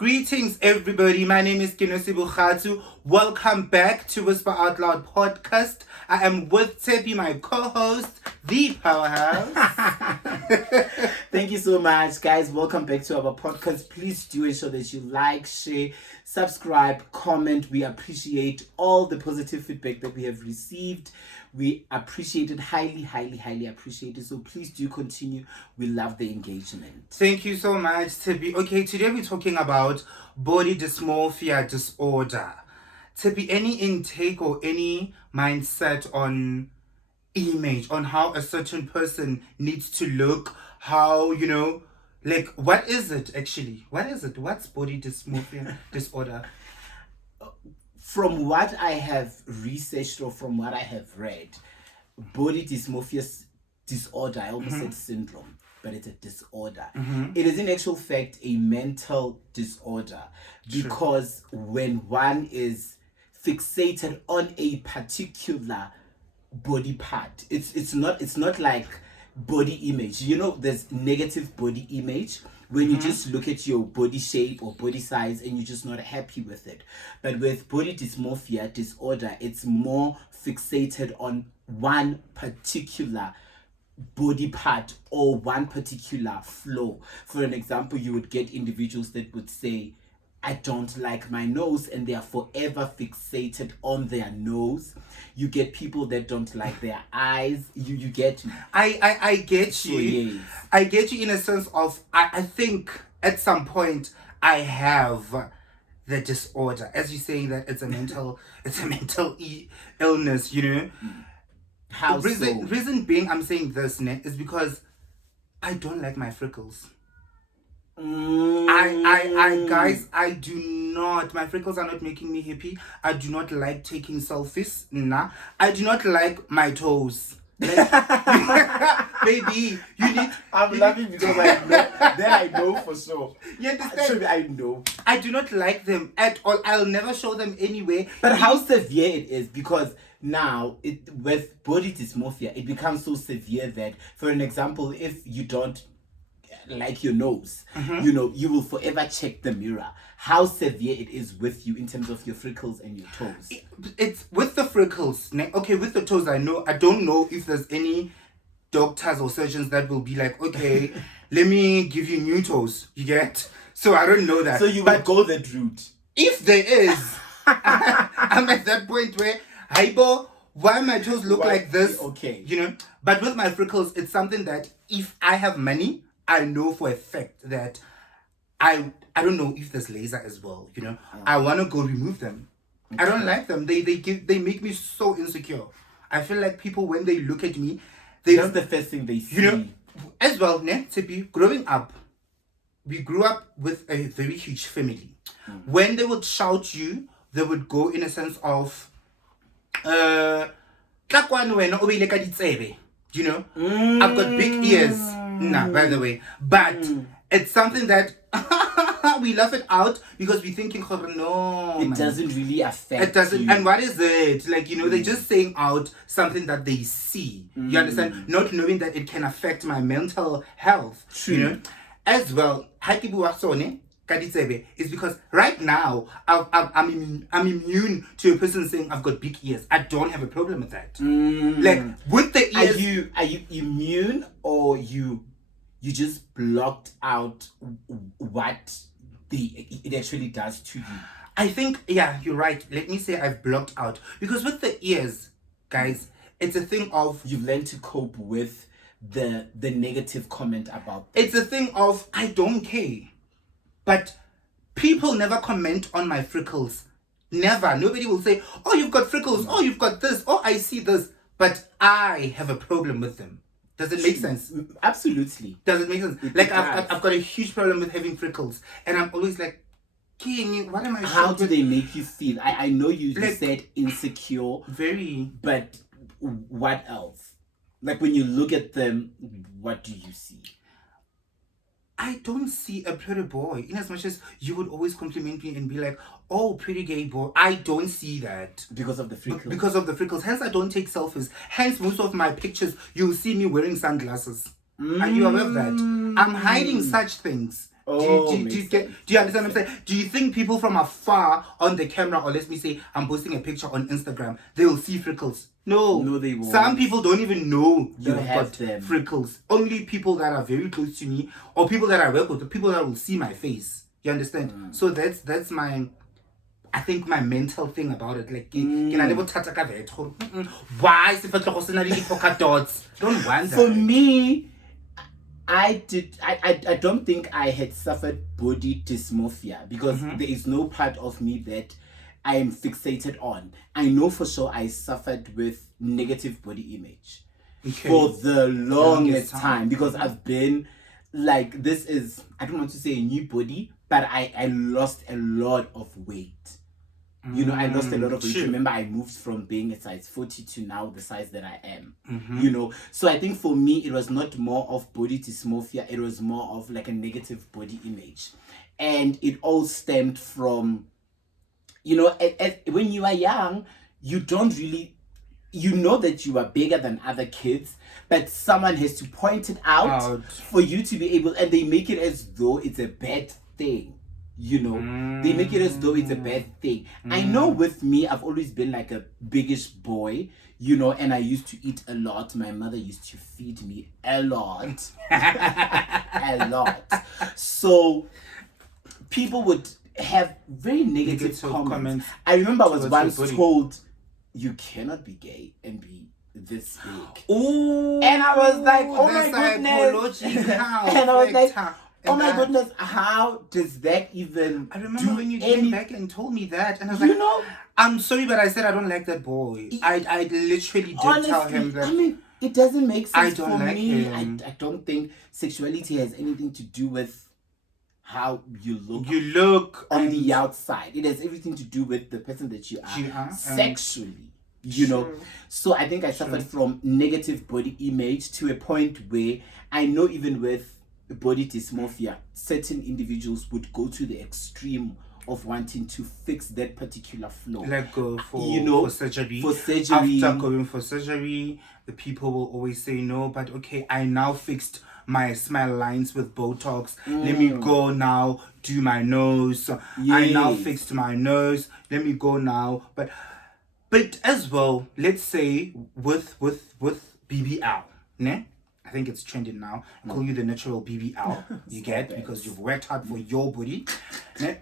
Greetings, everybody. My name is Kinosibukhatu. Welcome back to Whisper Out Loud podcast. I am with Tepi, my co-host, the powerhouse. Thank you so much, guys. Welcome back to our podcast. Please do ensure that you like, share, subscribe, comment. We appreciate all the positive feedback that we have received. We appreciate it highly appreciate it. So please do continue. We love the engagement. Thank you so much, Tepi. Okay, today we're talking about body dysmorphia disorder. Tepi, any intake or any mindset on image, on how a certain person needs to look, how, like, what is it actually? What is it? What's body dysmorphia disorder? From what I have researched or from what I have read, body dysmorphia disorder, I almost said syndrome, but it's a disorder. It is in actual fact a mental disorder because when one is fixated on a particular body part, it's not like body image. There's negative body image when you just look at your body shape or body size and you're just not happy with it. But with body dysmorphia disorder, it's more fixated on one particular body part or one particular flaw. For an example, you would get individuals that would say, I don't like my nose, and they are forever fixated on their nose. You get people that don't like their eyes. You get me. I get you. Yes. I get you in a sense of I think at some point I have the disorder. As you say that it's a mental illness, How reason being I'm saying this is because I don't like my freckles. Guys, I do not. My freckles are not making me happy. I do not like taking selfies. Nah. I do not like my toes. Baby, you need. I'm laughing because I know. Then I know for sure. You understand? I know. I do not like them at all. I'll never show them anyway. But how severe it is, because now with body dysmorphia, it becomes so severe that, for an example, if you don't like your nose, you will forever check the mirror. How severe it is with you in terms of your freckles and your toes. It's with the freckles. Okay, with the toes, I don't know if there's any doctors or surgeons that will be like, okay, let me give you new toes. You get? So I don't know that. So you would go that route. If there is, I'm at that point where, Hypo, why my toes look like this? Okay. But with my freckles, it's something that if I have money, I know for a fact that I don't know if there's laser as well, I want to go remove them. Okay. I don't like them. They make me so insecure. I feel like people, when they look at me, that's the first thing they see. As well, Tipi, growing up, we grew up with a very huge family. When they would shout you, they would go in a sense of I've got big ears. By the way. But it's something that we laugh it out because we're thinking, no. It doesn't really affect It doesn't. you. And what is it? Like, they're just saying out something that they see. You understand? Not knowing that it can affect my mental health. True. As well, is because right now I'm immune to a person saying I've got big ears. I don't have a problem with that. Like with the ears, are you immune, or you just blocked out what it actually does to you? I think, yeah, you're right. Let me say I've blocked out, because with the ears, guys, it's a thing of you've learned to cope with the negative comment about them. It's a thing of I don't care. But people never comment on my freckles. Never. Nobody will say, oh, you've got freckles. Oh, you've got this. Oh, I see this. But I have a problem with them. Does it make sense? Absolutely. Does it make sense? Like, I've got a huge problem with having freckles. And I'm always like, King, what am I? How do they make you feel? I know you said insecure. Very. But what else? Like, when you look at them, what do you see? I don't see a pretty boy, in as much as you would always compliment me and be like, oh, pretty gay boy. I don't see that. Because of the freckles. Because of the freckles. Hence, I don't take selfies. Hence, most of my pictures, you'll see me wearing sunglasses. Are you aware of that? I'm hiding such things. Oh, do makes you sense. do you understand what I'm saying? Do you think people from afar on the camera, or let me say I'm posting a picture on Instagram, they will see freckles? No. No, they won't. Some people don't even know You that I've have got them. freckles. Only people that are very close to me, or people that I work with, the people that will see my face. You understand? So that's my, I think, my mental thing about it. Like, ke na le bothata ka vet gore, why sefatlego se na le di-polka dots? Don't want that. For me, I don't think I had suffered body dysmorphia because there is no part of me that I am fixated on. I know for sure I suffered with negative body image for the longest time because I've been like, this is, I don't want to say a new body, but I lost a lot of weight. You know, I lost a lot of weight. Sure. Remember, I moved from being a size 40 to now the size that I am. You know, so I think for me, it was not more of body dysmorphia. It was more of like a negative body image. And it all stemmed from, you know, when you are young, you don't really, you know that you are bigger than other kids, but someone has to point it out for you to be able, and they make it as though it's a bad thing. You know, they make it as though it's a bad thing. I know with me, I've always been like a biggish boy, you know, and I used to eat a lot. My mother used to feed me a lot. A lot. So people would have very negative comments. I remember I was once told, you cannot be gay and be this big. Ooh, and I was like, oh my goodness. And I was like, oh my goodness, how does that even I remember when you came back and told me that, and I was like, know, I'm sorry, but I said I don't like that boy. I literally did tell him that. I mean, it doesn't make sense I don't for like me. him. I don't think sexuality has anything to do with how you look. You look on the outside. It has everything to do with the person that you are sexually. You know, so I think I suffered from negative body image to a point where I know even with body dysmorphia, certain individuals would go to the extreme of wanting to fix that particular flaw. Like go for, you know, for surgery. For surgery. After going for surgery, the people will always say no, but okay, I now fixed my smile lines with Botox. Let me go now do my nose. I now fixed my nose. Let me go now. But as well, let's say with BBL, ne? I think it's trending now. I call you the natural BBL. You get, because you've worked hard for your body. Ne?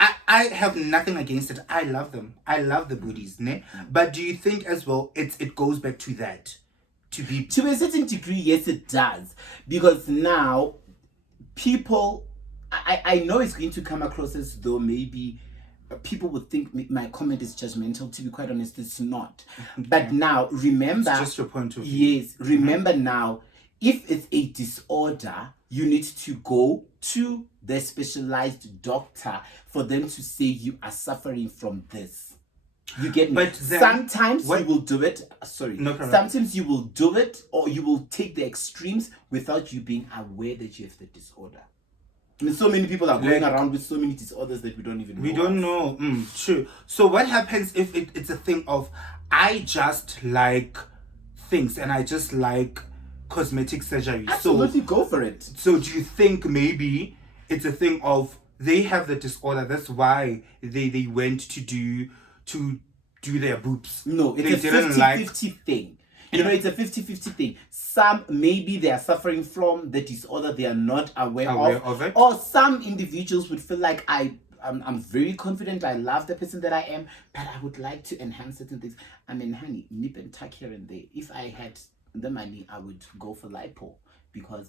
I have nothing against it. I love them. I love the booties, ne? But do you think as well it goes back to that? To a certain degree, yes, it does. Because now people, I know it's going to come across as though maybe people would think my comment is judgmental. To be quite honest, it's not. But now, remember... It's just your point of view. Yes, remember now, if it's a disorder, you need to go to the specialized doctor for them to say you are suffering from this. You get me? But then, sometimes you will do it. Sorry. No problem. Sometimes you will do it, or you will take the extremes without you being aware that you have the disorder. I mean, so many people are going around with so many disorders that we don't even know. We don't know. True. So what happens if it's a thing of, I just like things and I just like cosmetic surgery? Absolutely, go for it. So do you think maybe it's a thing of, they have the disorder, that's why they went to do their boobs? No, it's a 50-50 thing. You know, it's a 50-50 thing. Some, maybe they are suffering from the disorder, they are not aware of it. Or some individuals would feel like, I'm very confident, I love the person that I am, but I would like to enhance certain things. I mean, honey, nip and tuck here and there. If I had the money, I would go for lipo. Because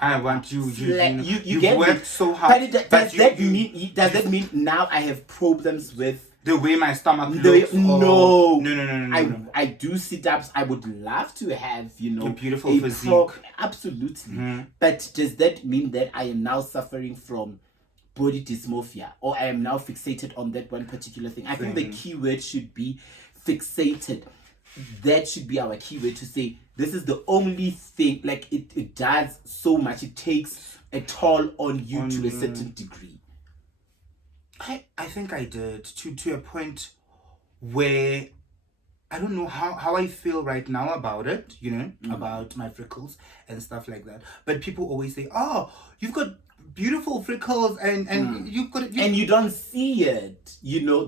I want you. You've get worked so hard. But does that mean now I have problems with the way my stomach looks? No. I do sit-ups. I would love to have, a beautiful physique. Absolutely. But does that mean that I am now suffering from body dysmorphia, or I am now fixated on that one particular thing? I think the key word should be fixated. That should be our key word, to say this is the only thing. Like, it does so much. It takes a toll on you to a certain degree. I think I did to a point where I don't know how I feel right now about it, about my freckles and stuff like that. But people always say, "Oh, you've got beautiful freckles, and you've got and you don't see it.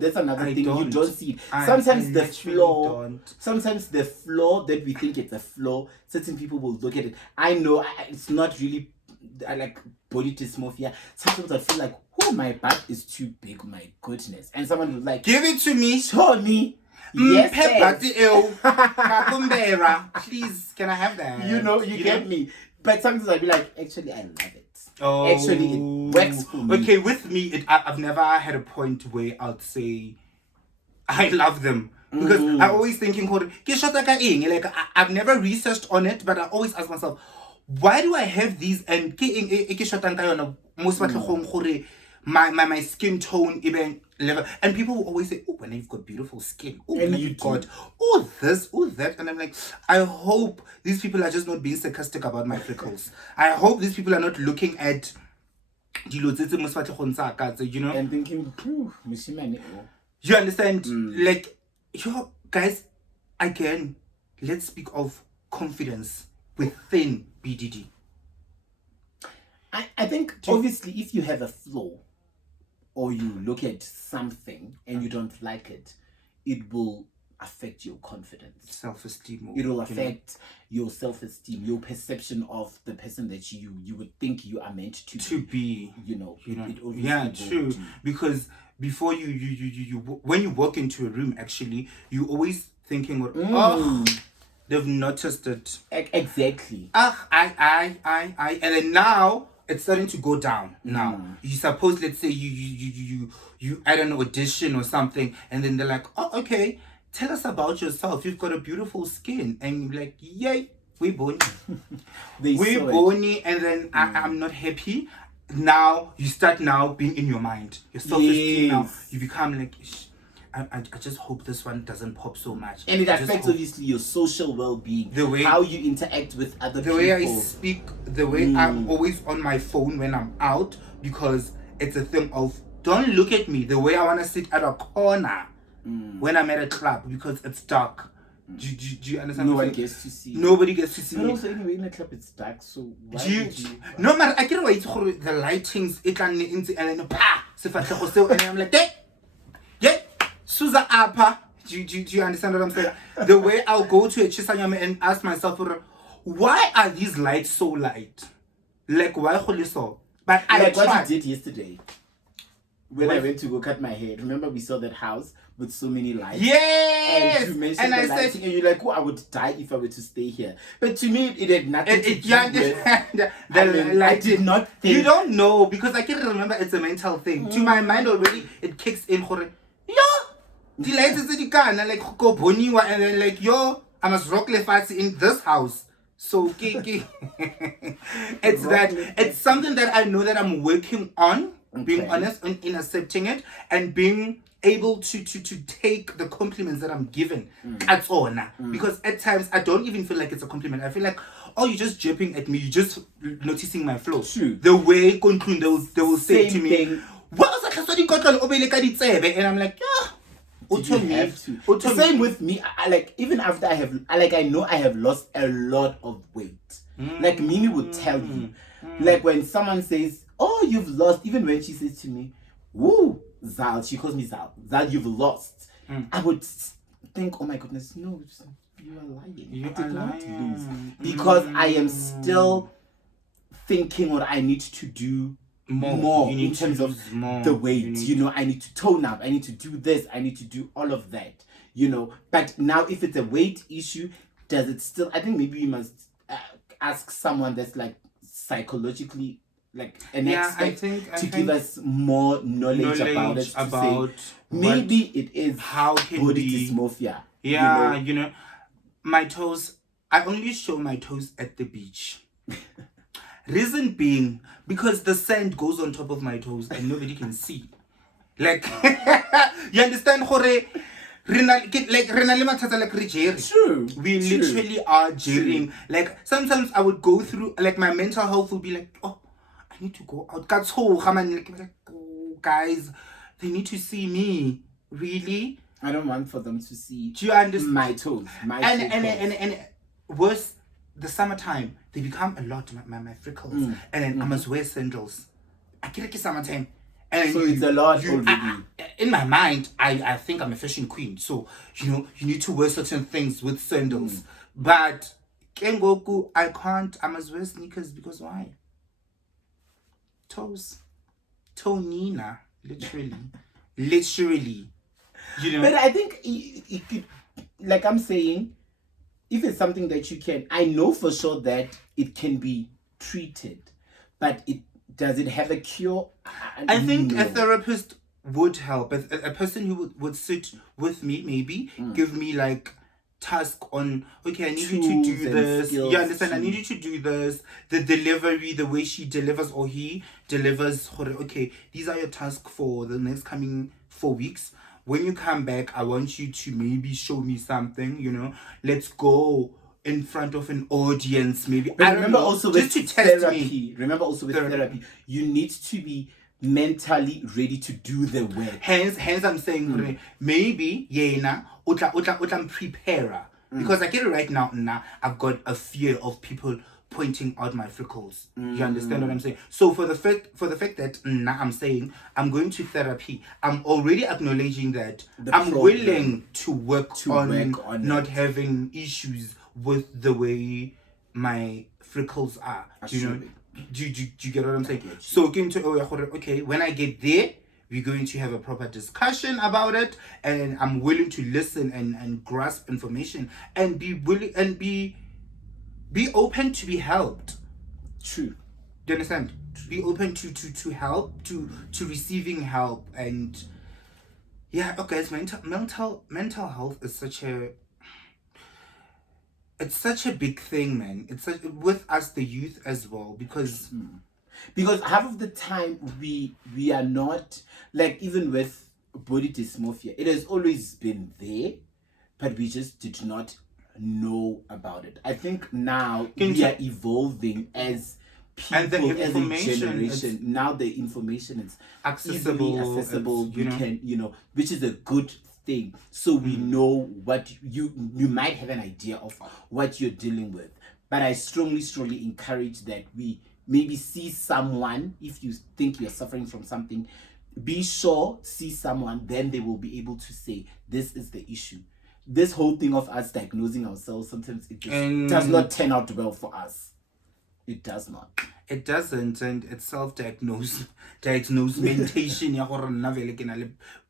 That's another thing. You don't see it. I Sometimes the literally flaw, don't. sometimes the flaw that we think it's a flaw, certain people will look at it. I know it's not really. I like body dysmorphia. Sometimes I feel like, oh, my butt is too big. My goodness, and someone will like, Give it to me. show me. Yes, please, can I have that? You get me. But sometimes I'll be like, actually, I love it. Oh, actually, it works for me. Okay, with me, I've never had a point where I'd say I love them. Because I always thinking, like I've never researched on it, but I always ask myself, why do I have these? And my skin tone even level, and people will always say, oh, when you've got beautiful skin, oh, And when you you've got this, that, and I'm like, I hope these people are just not being sarcastic about my freckles. I hope these people are not looking at and thinking, you understand? Like, guys, again, let's speak of confidence within BDD. I think obviously if you have a flaw or you look at something and you don't like it, it will affect your confidence, self-esteem. It will affect your self-esteem, your perception of the person that you would think you are meant to be. It obviously true. Because before you when you walk into a room, actually, you always thinking, oh, they've noticed it. Exactly. I, and then now it's starting to go down. Now you suppose, let's say you I don't know, audition or something, and then they're like, oh, okay, tell us about yourself. You've got a beautiful skin, and you're like, yay, we bony, we bony, and then I'm not happy. Now you start being in your mind, your self-esteem. Now you become like, I just hope this one doesn't pop so much. And it affects obviously your social well-being, the way how you interact with other people, the way I speak, the way I'm always on my phone when I'm out, because it's a thing of, don't look at me, the way I want to sit at a corner when I'm at a club because it's dark. Do you understand? Nobody gets to see. Nobody gets to see. But also, anyway, in a club it's dark, so why would you? No matter, I get away to the lightings, it can into and then and I'm like, yeah, Suza Apa. Do you understand what I'm saying? The way I'll go to a Chisanyame and ask myself, why are these lights so light? Like, why so? But I like what you did yesterday when I went to go cut my hair. Remember, we saw that house with so many lights. Yes. And you mentioned the lighting, and you're like, "Oh, I would die if I were to stay here." But to me, it had nothing to do with. I did not think. You don't know, because I can't remember. It's a mental thing. To my mind already, it kicks in. Yeah. The lights is the car, like go boniwa, and then like, yo, I must rock lefats in this house. So it's that it's something that I know that I'm working on, being honest in accepting it, and being able to take the compliments that I'm given at all now. Because at times I don't even feel like it's a compliment. I feel like, oh, you're just jipping at me, you're just noticing my flow. True. The way they will say to me, thing. what was that? And I'm like, yeah. You have to. Same with me. I like, even after I know I have lost a lot of weight. Like Mimi would tell you, like when someone says, "Oh, you've lost," even when she says to me, "Woo, Zal," she calls me Zal. Zal, you've lost. I would think, "Oh my goodness, no, you are lying. I did not lose," because I am still thinking what I need to do. More in terms of the weight, I need to tone up, I need to do this, I need to do all of that, but now if it's a weight issue, does it still, I think maybe we must ask someone that's like psychologically like an expert to give us more knowledge about it, about maybe it is how can body dysmorphia. My toes, I only show my toes at the beach. Reason being, because the sand goes on top of my toes and nobody can see. Like, you understand? True. We literally are jeering. Like, sometimes I would go through, like, my mental health would be like, oh, I need to go out. Like, oh, guys, they need to see me. Really? I don't want for them to see Do you understand? my toes. My And worse, the summertime, they become a lot, my freckles. And then I must wear sandals. I get it summertime. And so it's a lot already. In my mind, I think I'm a fashion queen. So, you need to wear certain things with sandals. But Kengoku, I can't. I must wear sneakers because why? Toes. Toe Nina. Literally. Literally. But I think it could, like I'm saying, if it's something that you can, I know for sure that it can be treated. But does it have a cure? I think a therapist would help. A person who would sit with me, maybe, give me like task on, okay, I need you to do this. You understand? I need you to do this. The delivery, the way she delivers or he delivers, okay, these are your tasks for the next coming 4 weeks. When you come back, I want you to maybe show me something, let's go in front of an audience, maybe. But I remember don't know, also just with to test therapy. me. Remember also with therapy, you need to be mentally ready to do the work. Hence I'm saying maybe yena utla prepare because I get it right now. I've got a fear of people pointing out my freckles. You understand what I'm saying? So for the fact that I'm saying I'm going to therapy, I'm already acknowledging that I'm willing to work on not having issues with the way my freckles are. Do you know? Do you get what I'm saying? So okay, when I get there, we're going to have a proper discussion about it, and I'm willing to listen and grasp information and be willing and be open to be helped. True. Do you understand? Be open to help, to receiving help. And yeah, okay, it's mental health is such a big thing, man. It's with us, the youth, as well, because half of the time we are not, like, even with body dysmorphia, it has always been there, but we just did not know about it. I think now we are evolving as people, and the as a generation. Now the information is accessible. You can, which is a good thing. So we know what you might have an idea of what you're dealing with. But I strongly encourage that we maybe see someone. If you think you're suffering from something, be sure, see someone, then they will be able to say, this is the issue. This whole thing of us diagnosing ourselves, sometimes it just does not turn out well for us. It does not. It doesn't, and it's self-diagnosis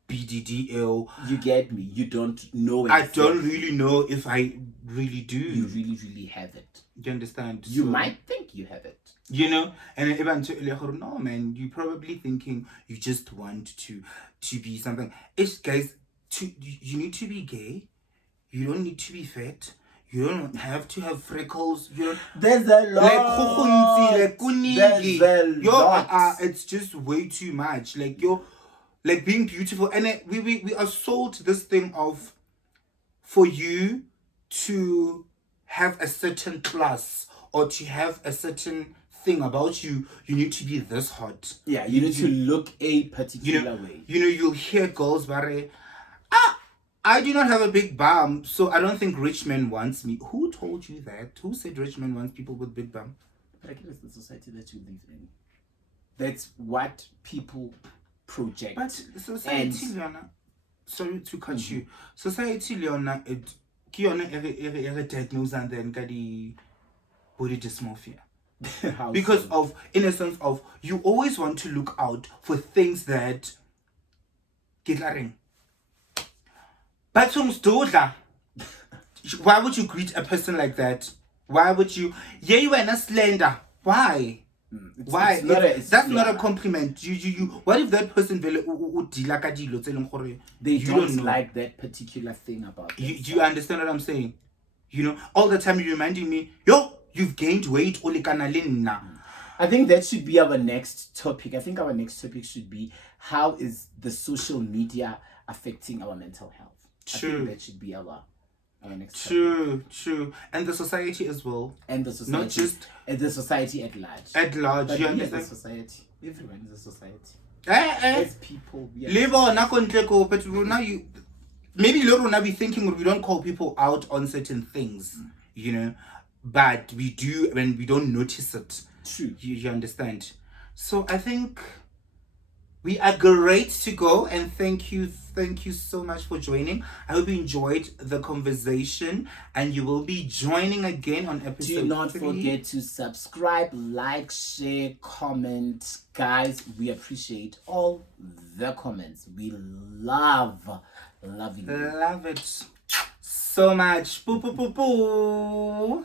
BDDL. You get me? You don't know. I don't really know if I really do. You really have it. You understand? You might think you have it. And eventually, no, man, you're probably thinking you just want to be something. It's, guys, you need to be gay. You don't need to be fat. You don't have to have freckles. There's a lot. There's a lot. It's just way too much. Like being beautiful. And we are sold this thing of, for you to have a certain class or to have a certain thing about you, you need to be this hot. Yeah, you need to look a particular way. You'll hear girls bare, I do not have a big bum, so I don't think rich men wants me. Who told you that? Who said rich men want people with big bum? But I guess it's the society that you live in. That's what people project. But society, Leona, sorry to cut you. Society, Leona, it diagnose and then get the body dysmorphia. Because of, in a sense of, you always want to look out for things that get ring. But why would you greet a person like that? Why would you? Yeah, you are not slender. Why? Why? That's not a compliment. You. What if that person they don't like that particular thing about them? Do you understand what I'm saying? All the time you're reminding me, you've gained weight. I think that should be our next topic. I think our next topic should be, how is the social media affecting our mental health? True. I think that should be our next topic. True. And the society as well. And the society. Not just... And the society at large. At large, but you understand? The society. Everyone is a society. As people. Live on, but now maybe later on I'll be thinking we don't call people out on certain things, you know, but we do when we don't notice it. True. You understand? So I think we are great to go, and thank you so much for joining. I hope you enjoyed the conversation, and you will be joining again on episode Do not 3. forget to subscribe, like, share, comment. Guys, we appreciate all the comments. We loving you. Love it so much. Boo, boo, boo, boo.